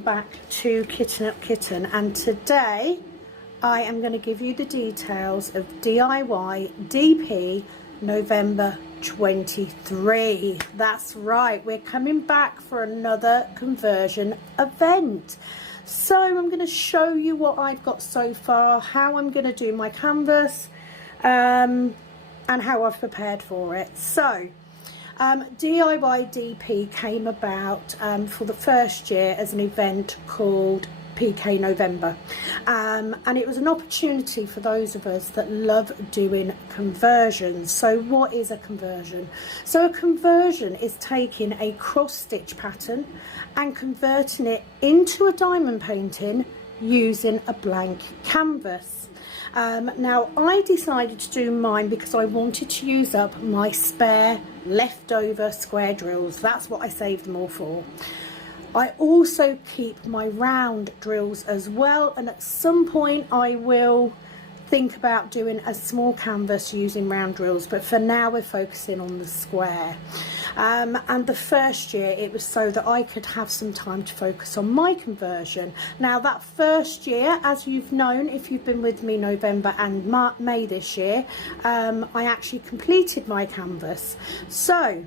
welcome back to Kitten Up Kitten, and today I am going to give you the details of DIY DP November 23. That's right, we're coming back for another conversion event. So I'm going to show you what I've got so far, how I'm going to do my canvas, and how I've prepared for it. So DIY DP came about for the first year as an event called PK November, and it was an opportunity for those of us that love doing conversions. So what is a conversion? So a conversion is taking a cross stitch pattern and converting it into a diamond painting using a blank canvas. Now I decided to do mine because I wanted to use up my spare leftover square drills. That's what I saved them all for. I also keep my round drills as well, and at some point I will think about doing a small canvas using round drills, but for now we're focusing on the square. And the first year it was so that I could have some time to focus on my conversion. Now that first year, as you've known if you've been with me November and May this year, I actually completed my canvas. So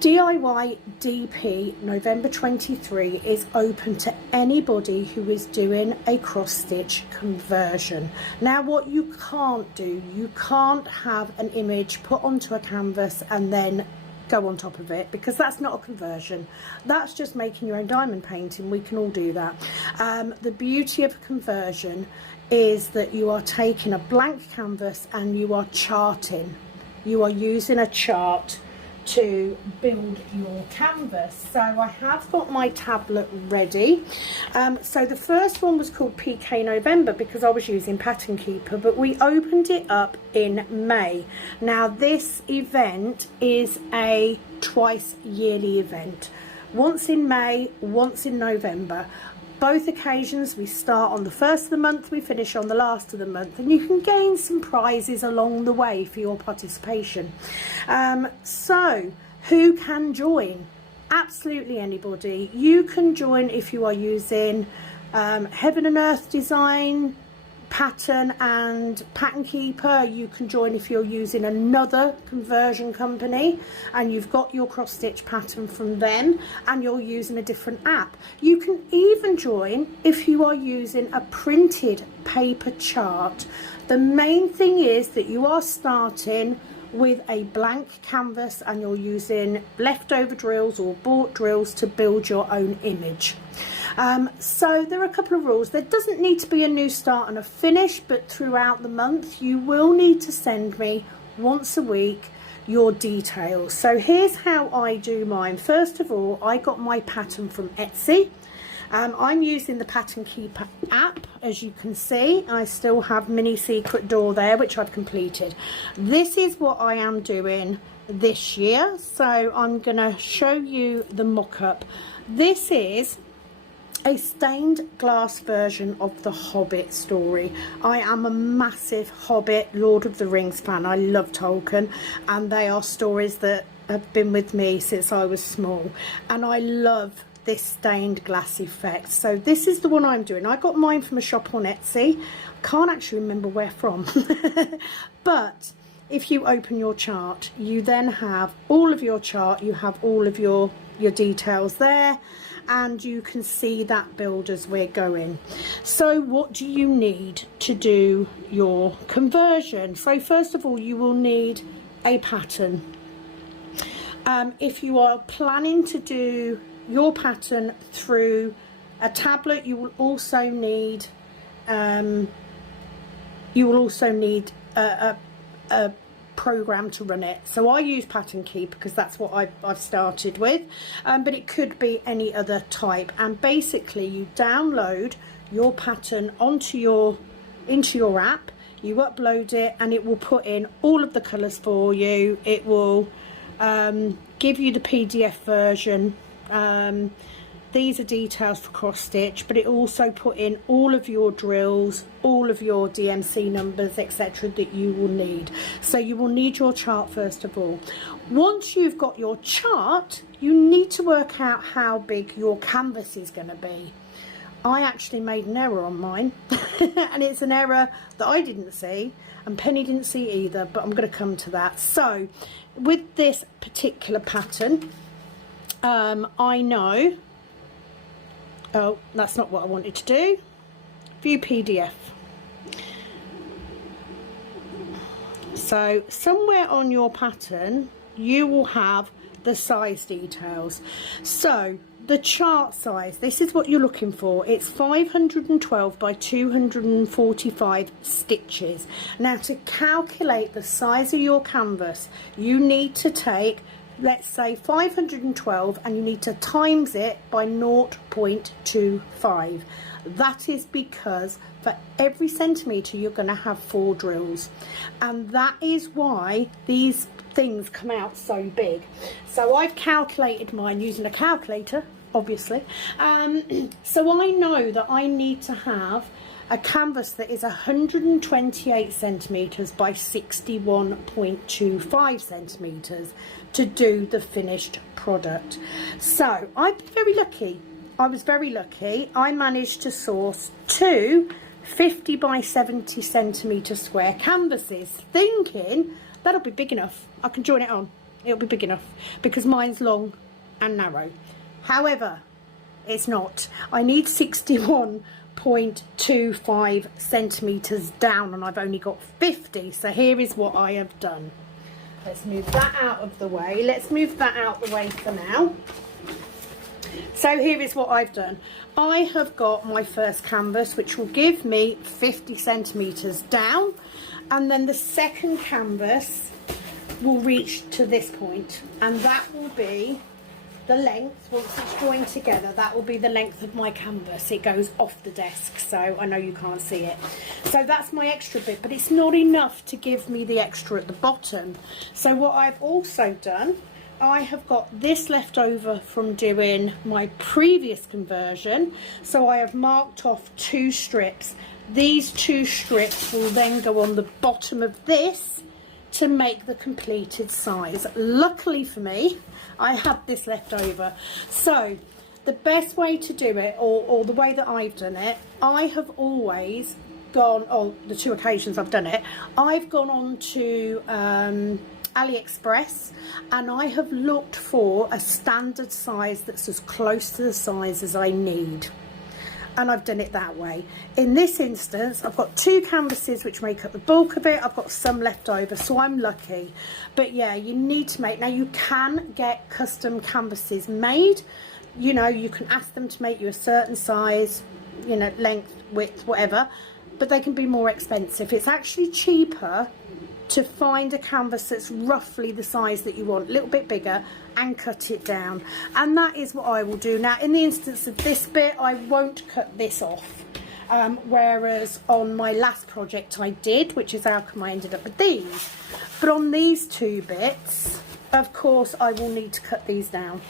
DIY DP November 23 is open to anybody who is doing a cross stitch conversion. Now what you can't do, you can't have an image put onto a canvas and then go on top of it, because that's not a conversion. That's just making your own diamond painting. We can all do that. The beauty of a conversion is that you are taking a blank canvas and you are charting. You are using a chart to build your canvas. So I have got my tablet ready. So the first one was called PK November because I was using Pattern Keeper, but we opened it up in May. Now this event is a twice yearly event, once in May, once in November. Both occasions we start on the first of the month, we finish on the last of the month, and you can gain some prizes along the way for your participation. So who can join? Absolutely anybody. You can join if you are using Heaven and Earth Design, Pattern and Pattern Keeper. You can join if you're using another conversion company and you've got your cross stitch pattern from them and you're using a different app. You can even join if you are using a printed paper chart. The main thing is that you are starting with a blank canvas and you're using leftover drills or bought drills to build your own image. So there are a couple of rules. There doesn't need to be a new start and a finish, but throughout the month you will need to send me once a week your details. So here's how I do mine. First of all, I got my pattern from Etsy. I'm using the Pattern Keeper app. As you can see, I still have Mini Secret Door there, which I've completed. This is what I am doing this year, so I'm going to show you the mock-up. This is a stained glass version of the Hobbit story. I am a massive Hobbit, Lord of the Rings fan. I love Tolkien, and they are stories that have been with me since I was small, and I love this stained glass effect. So this is the one I'm doing. I got mine from a shop on Etsy. I can't actually remember where from. But if you open your chart, you then have all of your chart, you have all of your details there, and you can see that build as we're going. So what do you need to do your conversion? So first of all, you will need a pattern. If you are planning to do your pattern through a tablet, you will also need a program to run it. So I use Pattern Keeper because that's what I've started with, but it could be any other type. And basically you download your pattern into your app, you upload it, and it will put in all of the colours for you. It will give you the PDF version, these are details for cross stitch, but it also put in all of your drills, all of your DMC numbers, etc. that you will need. So you will need your chart first of all. Once you've got your chart, you need to work out how big your canvas is going to be. I actually made an error on mine and it's an error that I didn't see and Penny didn't see either, but I'm going to come to that. So with this particular pattern, I know, oh, that's not what I wanted to do. View PDF. So somewhere on your pattern, you will have the size details. So the chart size, this is what you're looking for. It's 512 by 245 stitches. Now to calculate the size of your canvas, you need to take, let's say 512, and you need to times it by 0.25. That is because for every centimetre you're going to have 4 drills, and that is why these things come out so big. So I've calculated mine using a calculator, obviously. So I know that I need to have a canvas that is 128 centimetres by 61.25 centimetres to do the finished product. So I'm very lucky. I was very lucky. I managed to source 2 50 by 70 centimetre square canvases, thinking that'll be big enough. I can join it on. It'll be big enough because mine's long and narrow. However, it's not. I need 61.25 centimetres down and I've only got 50. So here is what I have done. Let's move that out of the way. Let's move that out the way for now. So here is what I've done. I have got my first canvas, which will give me 50 centimetres down, and then the second canvas will reach to this point, and that will be the length. Once it's joined together, that will be the length of my canvas. It goes off the desk, so I know you can't see it. So that's my extra bit, but it's not enough to give me the extra at the bottom. So what I've also done, I have got this left over from doing my previous conversion, so I have marked off 2 strips. These 2 strips will then go on the bottom of this to make the completed size. Luckily for me, I had this left over. So the best way to do it, or the way that I've done it, I have always gone, on the 2 occasions I've done it, I've gone on to AliExpress, and I have looked for a standard size that's as close to the size as I need, and I've done it that way. In this instance, I've got 2 canvases which make up the bulk of it. I've got some left over, so I'm lucky. But yeah, you need to make, now you can get custom canvases made. You know, you can ask them to make you a certain size, you know, length, width, whatever, but they can be more expensive. It's actually cheaper to find a canvas that's roughly the size that you want, a little bit bigger, and cut it down. And that is what I will do. Now in the instance of this bit, I won't cut this off, whereas on my last project I did, which is how come I ended up with these. But on these 2 bits, of course I will need to cut these down,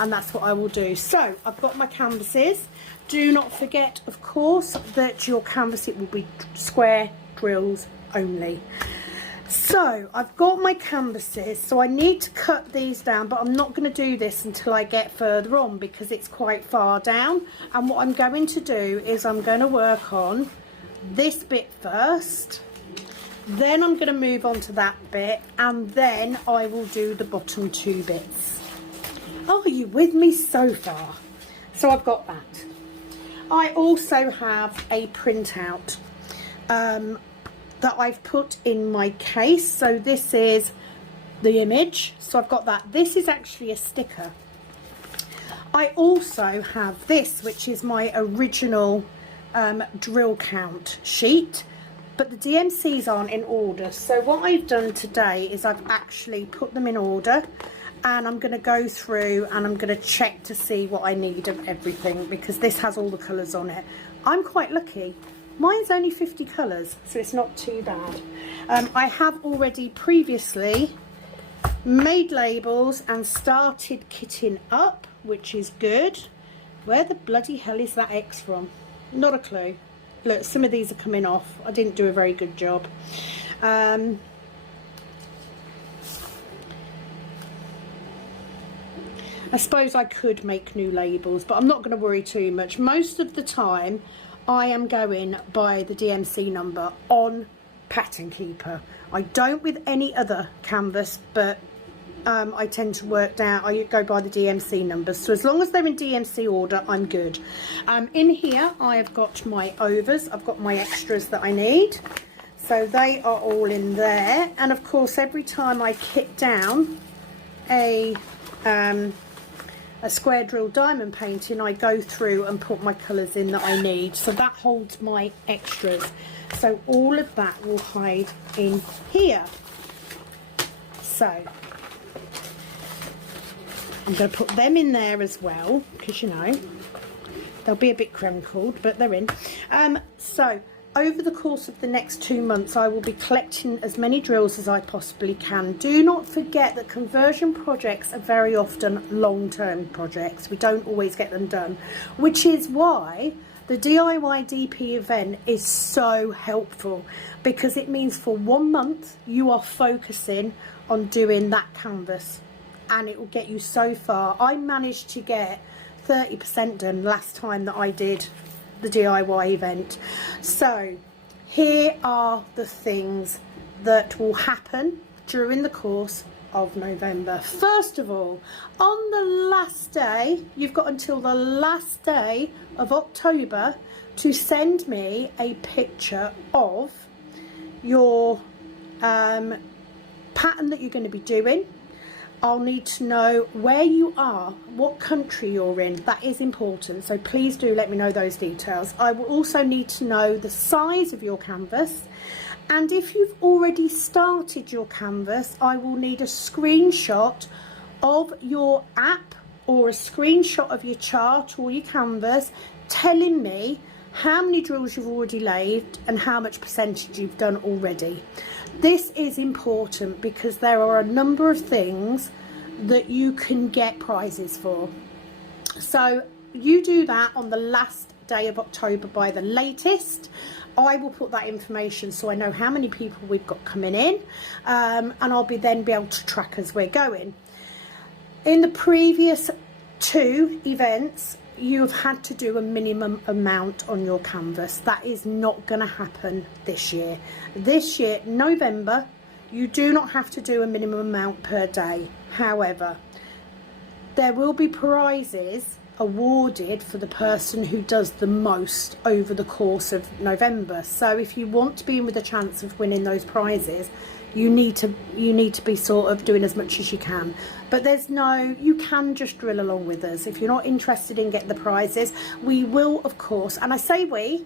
and that's what I will do. So I've got my canvases. Do not forget, of course, that your canvas, it will be square drills only. So I've got my canvases, so I need to cut these down, but I'm not going to do this until I get further on because it's quite far down. And what I'm going to do is I'm going to work on this bit first, then I'm going to move on to that bit, and then I will do the bottom 2 bits. Are you with me so far? So I've got that. I also have a printout that I've put in my case. So this is the image, so I've got that. This is actually a sticker. I also have this, which is my original drill count sheet, but the DMCs aren't in order. So what I've done today is I've actually put them in order, and I'm going to go through and I'm going to check to see what I need of everything, because this has all the colours on it. I'm quite lucky. Mine's only 50 colours, so it's not too bad. I have already previously made labels and started kitting up, which is good. Where the bloody hell is that X from? Not a clue. Look, some of these are coming off. I didn't do a very good job. I suppose I could make new labels, but I'm not going to worry too much. Most of the time I am going by the DMC number on Pattern Keeper. I don't with any other canvas, but I tend to work down, I go by the DMC numbers. So as long as they're in DMC order, I'm good. In here, I have got my overs. I've got my extras that I need. So they are all in there. And of course, every time I kit down a square drill diamond painting, I go through and put my colours in that I need. So that holds my extras. So all of that will hide in here. So I'm going to put them in there as well, because you know they'll be a bit crinkled, but they're in. So over the course of the next 2 months, I will be collecting as many drills as I possibly can. Do not forget that conversion projects are very often long-term projects. We don't always get them done, which is why the DIY DP event is so helpful, because it means for 1 month you are focusing on doing that canvas, and it will get you so far. I managed to get 30% done last time that I did the DIY event. So here are the things that will happen during the course of November. First of all, on the last day, you've got until the last day of October to send me a picture of your pattern that you're going to be doing. I'll need to know where you are, what country you're in. That is important, so please do let me know those details. I will also need to know the size of your canvas, and if you've already started your canvas, I will need a screenshot of your app or a screenshot of your chart or your canvas telling me how many drills you've already lathed and how much percentage you've done already. This is important because there are a number of things that you can get prizes for. So you do that on the last day of October by the latest. I will put that information so I know how many people we've got coming in, and I'll then be able to track as we're going. In the previous 2 events, you've had to do a minimum amount on your canvas. That is not going to happen this year. This year, November, you do not have to do a minimum amount per day. However, there will be prizes awarded for the person who does the most over the course of November. So if you want to be in with a chance of winning those prizes, you need to be sort of doing as much as you can. But there's no, you can just drill along with us. If you're not interested in getting the prizes, we will, of course, and I say we,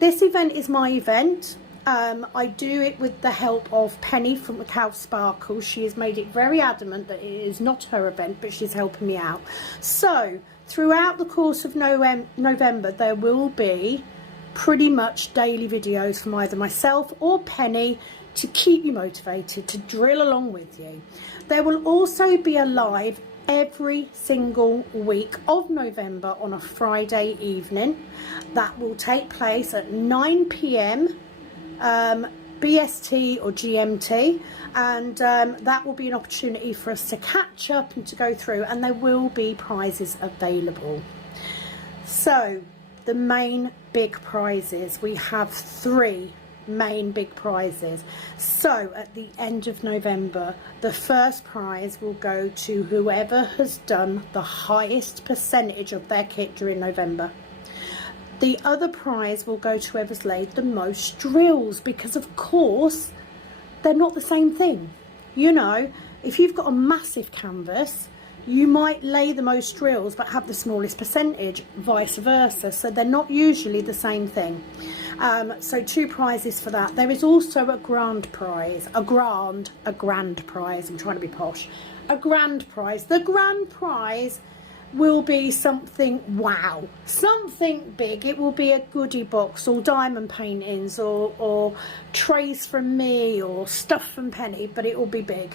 this event is my event. I do it with the help of Penny from Macau Sparkle. She has made it very adamant that it is not her event, but she's helping me out. So throughout the course of November, there will be pretty much daily videos from either myself or Penny to keep you motivated, to drill along with you. There will also be a live every single week of November on a Friday evening. That will take place at 9 p.m. BST or GMT, and that will be an opportunity for us to catch up and to go through, and there will be prizes available. So the main big prizes, we have 3 main big prizes. So at the end of November, the first prize will go to whoever has done the highest percentage of their kit during November. The other prize will go to whoever's laid the most drills, because of course they're not the same thing. You know, if you've got a massive canvas, you might lay the most drills but have the smallest percentage, vice versa. So they're not usually the same thing. So 2 prizes for that. There is also a grand prize, a grand prize. I'm trying to be posh. A grand prize. The grand prize will be something wow, something big. It will be a goodie box, or diamond paintings, or trays from me, or stuff from Penny, but it will be big.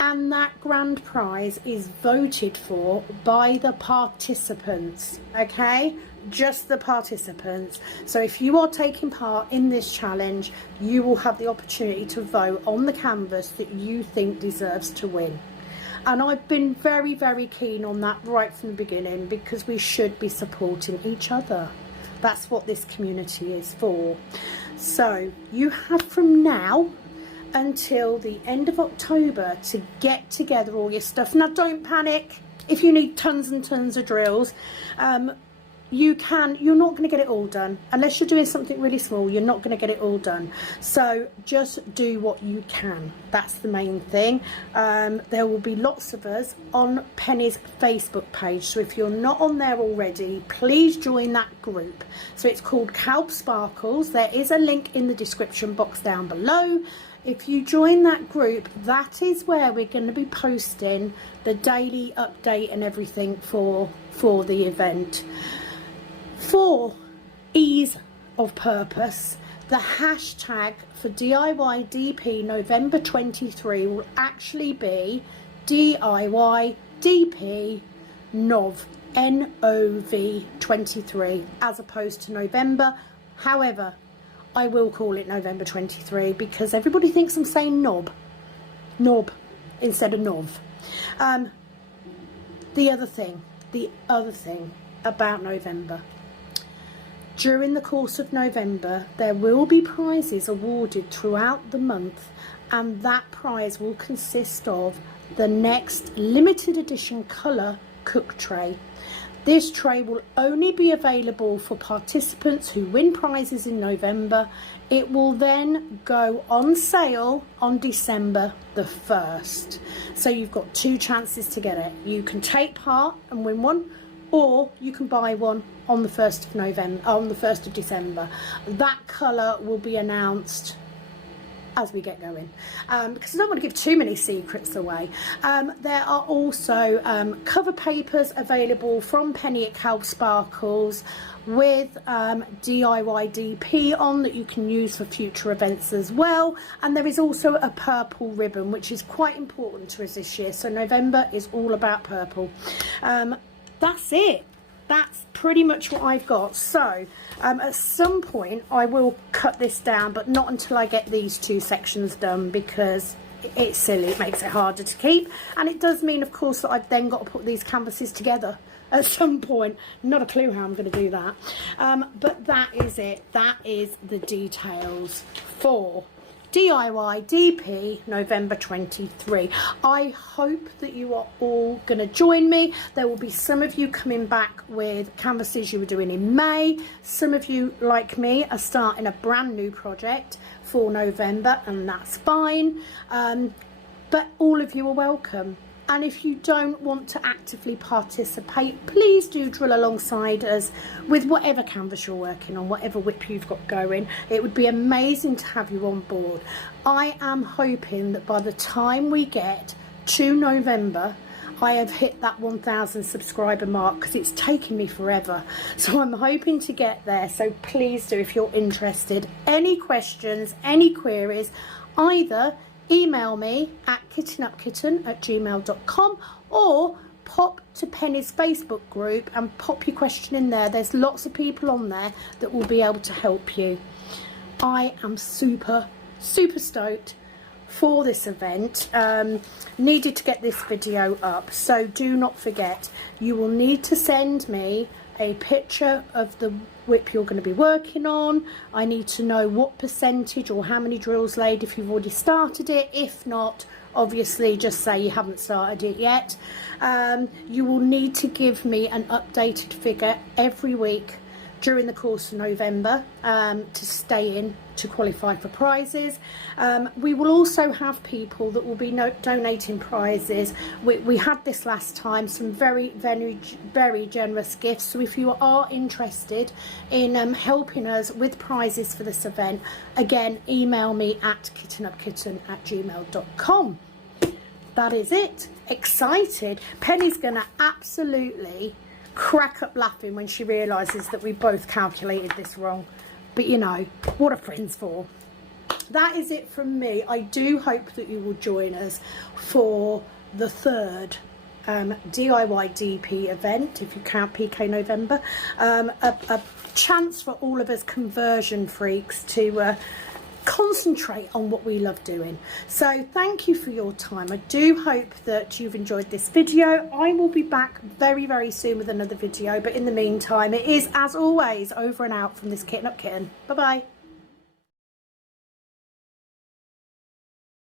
And that grand prize is voted for by the participants, okay? Just the participants. So if you are taking part in this challenge, you will have the opportunity to vote on the canvas that you think deserves to win. And I've been very, very keen on that right from the beginning, because we should be supporting each other. That's what this community is for. So you have from now until the end of October to get together all your stuff. Now, don't panic if you need tons and tons of drills. You're not going to get it all done unless you're doing something really small. You're not going to get it all done, so just do what you can. That's the main thing. There will be lots of us on Penny's Facebook page, so if you're not on there already, please join that group. So it's called Kelp Sparkles. There is a link in the description box down below. If you join that group, that is where we're going to be posting the daily update and everything for the event. For ease of purpose, the hashtag for DIY DP November 23 will actually be DIY DP NOV, NOV 23, as opposed to November. However, I will call it November 23 because everybody thinks I'm saying knob instead of NOV. The other thing about November. During the course of November, there will be prizes awarded throughout the month, and that prize will consist of the next limited edition colour cook tray. This tray will only be available for participants who win prizes in November. It will then go on sale on December the 1st. So you've got 2 chances to get it. You can take part and win one, or you can buy one on the 1st of November, on the 1st of December. That colour will be announced as we get going, because I don't want to give too many secrets away. There are also cover papers available from Penni at Kelp Sparkles with DIY DP on that you can use for future events as well. And there is also a purple ribbon, which is quite important to us this year. So November is all about purple. That's it. That's pretty much what I've got. So at some point I will cut this down, but not until I get these 2 sections done, because it's silly. It makes it harder to keep, and it does mean, of course, that I've then got to put these canvases together at some point. Not a clue how I'm going to do that, but that is it. That is the details for DIY DP November 23. I hope that you are all going to join me. There will be some of you coming back with canvases you were doing in May. Some of you, like me, are starting a brand new project for November, and that's fine. But all of you are welcome. And if you don't want to actively participate, please do drill alongside us with whatever canvas you're working on, whatever whip you've got going. It would be amazing to have you on board. I am hoping that by the time we get to November, I have hit that 1,000 subscriber mark, because it's taken me forever. So I'm hoping to get there. So please do, if you're interested. Any questions, any queries, either email me at kittenupkitten@gmail.com, or pop to Penny's Facebook group and pop your question in there. There's lots of people on there that will be able to help you. I am super stoked for this event. Needed to get this video up, so do not forget, you will need to send me a picture of the whip you're going to be working on. I need to know what percentage or how many drills laid if you've already started it. If not, obviously just say you haven't started it yet. You will need to give me an updated figure every week during the course of November to stay in to qualify for prizes. We will also have people that will be donating prizes. We had this last time, some very generous gifts. So if you are interested in helping us with prizes for this event, again, email me at kittenupkitten@gmail.com. that is it. Excited. Penny's gonna absolutely crack up laughing when she realizes that we both calculated this wrong, but you know what a friend's for. That is it from me. I do hope that you will join us for the third DIY DP event, if you count PK November, a chance for all of us conversion freaks to concentrate on what we love doing. So thank you for your time. I do hope that you've enjoyed this video. I will be back very, very soon with another video, but in the meantime, it is, as always, over and out from this Kitten Up Kitten. Bye bye.